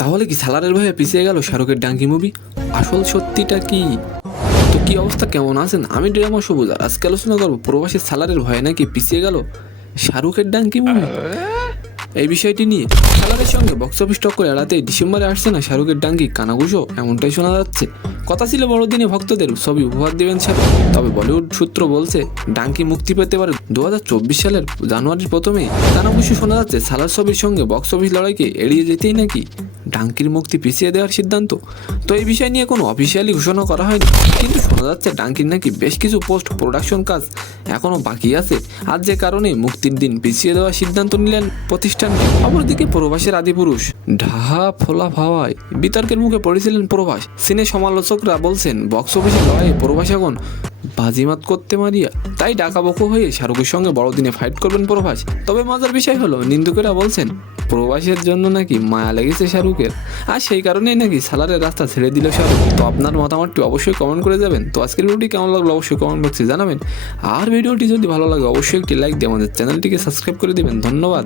তাহলে কি সালারের ভয়ে পিছিয়ে গেল শাহরুখের ডাঙ্কি মুভি? আসল সত্যিটা কি? তো কি অবস্থা, কেমন আছেন? আমি ড্রামা সবুজ, আর আজকে আলোচনা করবো প্রবাসী সালারের ভয়ে নাকি পিছিয়ে গেল শাহরুখের ডাঙ্কি মুভি। এই বিষয়টি নিয়ে সালারের সঙ্গে বক্স অফিস টক্কর এড়াতে ডিসেম্বরে আসছে না শাহরুখের ডাঙ্কি কানাঘুষো, এমনটাই শোনা যাচ্ছে। কথা ছিল বড়দিনে ভক্তদের ছবি উপহার দেবেন শাহরুখ, তবে বলিউড সূত্র বলছে ডাঙ্কি মুক্তি পেতে পারে 2024 সালের জানুয়ারির প্রথমেই। কানাঘুষো শোনা যাচ্ছে সালার ছবির সঙ্গে বক্স অফিস লড়াইকে এড়িয়ে যেতেই নাকি ডাঙ্কির মুক্তি পিছিয়ে দেওয়ার সিদ্ধান্ত। তো এই বিষয় নিয়ে কোনো অফিসিয়ালি ঘোষণা করা হয়নি, কিন্তু শোনা যাচ্ছে ডাঙ্কির নাকি বেশ কিছু পোস্ট প্রোডাকশন কাজ এখনও বাকি আছে, আর যে কারণে মুক্তির দিন পিছিয়ে দেওয়ার সিদ্ধান্ত নিলেন প্রতিষ্ঠানটি। অপরদিকে প্রবাসের আদিপুরুষ ঢাহা ফোলা ভাওয়ায় বিতর্কের মুখে পড়েছিলেন প্রবাস। সিনে সমালোচকরা বলছেন বক্স অফিসে লড়াইয়ে প্রবাস এখন বাজিমাত করতে মারিয়া, তাই ডাকাবুকো হয়ে শাহরুখের সঙ্গে বড়দিনে ফাইট করবেন প্রভাস। তবে মজার বিষয় হলো নিন্দুকেরা বলছেন প্রবাসের জন্য নাকি মায়া লেগেছে শাহরুখের, আর সেই কারণেই নাকি সালারের রাস্তা ছেড়ে দিল শাহরুখ। তো আপনার মতামতটি অবশ্যই কমেন্ট করে যাবেন। তো আজকের ভিডিওটি কেমন লাগলো অবশ্যই কমেন্ট বক্সে জানাবেন, আর ভিডিওটি যদি ভালো লাগে অবশ্যই একটি লাইক দিয়ে আমাদের চ্যানেলটিকে সাবস্ক্রাইব করে দিবেন। ধন্যবাদ।